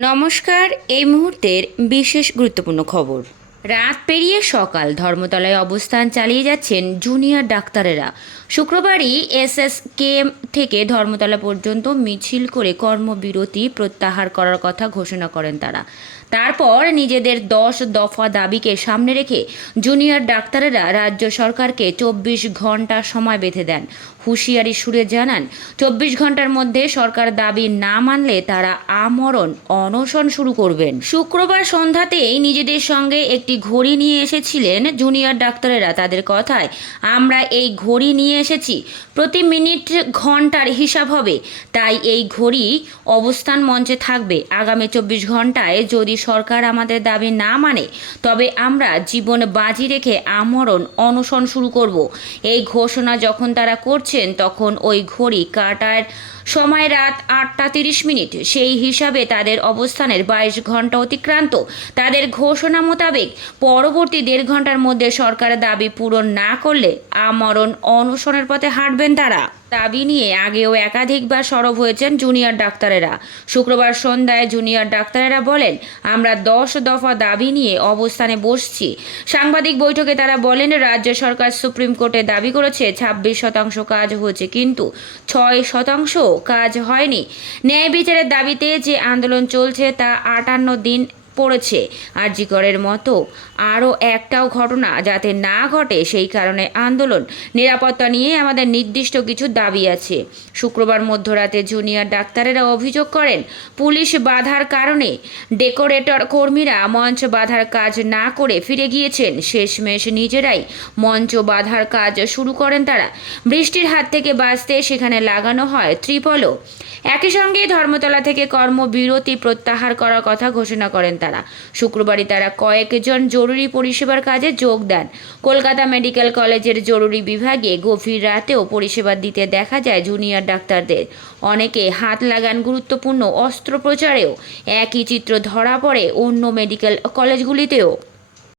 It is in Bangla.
নমস্কার, এই মুহূর্তের বিশেষ গুরুত্বপূর্ণ খবর। রাত পেরিয়ে সকাল, ধর্মতলায় অবস্থান চালিয়ে যাচ্ছেন জুনিয়র ডাক্তারেরা। শুক্রবারই এসএসকেএম থেকে ধর্মতলা পর্যন্ত মিছিল করে কর্মবিরতি প্রত্যাহার করার কথা ঘোষণা করেন তারা। তারপর নিজেদের দশ দফা দাবিকে সামনে রেখে জুনিয়র ডাক্তারেরা রাজ্য সরকারকে চব্বিশ ঘণ্টা সময় বেঁধে দেন। হুঁশিয়ারি সুরে জানান, চব্বিশ ঘণ্টার মধ্যে সরকার দাবি না মানলে তারা আমরণ, অনশন শুরু করবেন। শুক্রবার সন্ধ্যাতেই নিজেদের সঙ্গে একটি ঘড়ি নিয়ে এসেছিলেন জুনিয়র ডাক্তারেরা তাদের কথায়, আমরা এই ঘড়ি নিয়ে এসেছি, প্রতি মিনিট ঘণ্টার হিসাব হবে, তাই এই ঘড়ি অবস্থান মঞ্চে থাকবে। আগামী চব্বিশ ঘন্টায় যদি সরকার আমাদের দাবি না মানে তবে আমরা জীবন বাজি রেখে আমরণ, অনশন শুরু করব। এই ঘোষণা যখন তারা করছেন, তখন ওই ঘড়ি কাটার সময় রাত আটটা তিরিশ মিনিট। সেই হিসাবে তাদের অবস্থানের বাইশ ঘণ্টা অতিক্রান্ত। তাদের ঘোষণা মোতাবেক পরবর্তী দেড় ঘণ্টার মধ্যে সরকার দাবি পূরণ না করলে আমরণ অনশনের পথে হাঁটবেন তারা। দাবি নিয়ে আগেও একাধিকবার সরব হয়েছেন জুনিয়র ডাক্তারেরা। শুক্রবার সন্ধ্যায় জুনিয়র ডাক্তারেরা বলেন, আমরা দশ দফা দাবি নিয়ে অবস্থানে বসছি। সাংবাদিক বৈঠকে তারা বলেন, রাজ্য সরকার সুপ্রিম কোর্টে দাবি করেছে ছাব্বিশ শতাংশ কাজ হয়েছে। কিন্তু ছয় শতাংশ কাজ হয়নি। ন্যায় বিচারের দাবিতে যে আন্দোলন চলছে তা আটান্ন দিন পড়েছে। আরজিকরের মতো আরও একটাও ঘটনা যাতে না ঘটে, সেই কারণে আন্দোলন। নিরাপত্তা নিয়ে আমাদের নির্দিষ্ট কিছু দাবি আছে। শুক্রবার মধ্যরাতে জুনিয়র ডাক্তারেরা অভিযোগ করেন, পুলিশ বাধার কারণে ডেকোরেটর কর্মীরা মঞ্চ বাধার কাজ না করে ফিরে গিয়েছেন। শেষমেশ নিজেরাই মঞ্চ বাধার কাজ শুরু করেন তারা। বৃষ্টির হাত থেকে বাঁচতে সেখানে লাগানো হয় ত্রিপলও। একই সঙ্গে ধর্মতলা থেকে কর্মবিরতি প্রত্যাহার করার কথা ঘোষণা করেন তারা। শুক্রবারই তারা কয়েকজন জরুরি পরিষেবার কাজে যোগ দেন। কলকাতা মেডিকেল কলেজের জরুরি বিভাগে গভীর রাতেও পরিষেবা দিতে দেখা যায় জুনিয়র ডাক্তারদের। অনেকে হাত লাগান গুরুত্বপূর্ণ অস্ত্রোপচারেও। একই চিত্র ধরা পড়ে অন্য মেডিকেল কলেজগুলিতেও।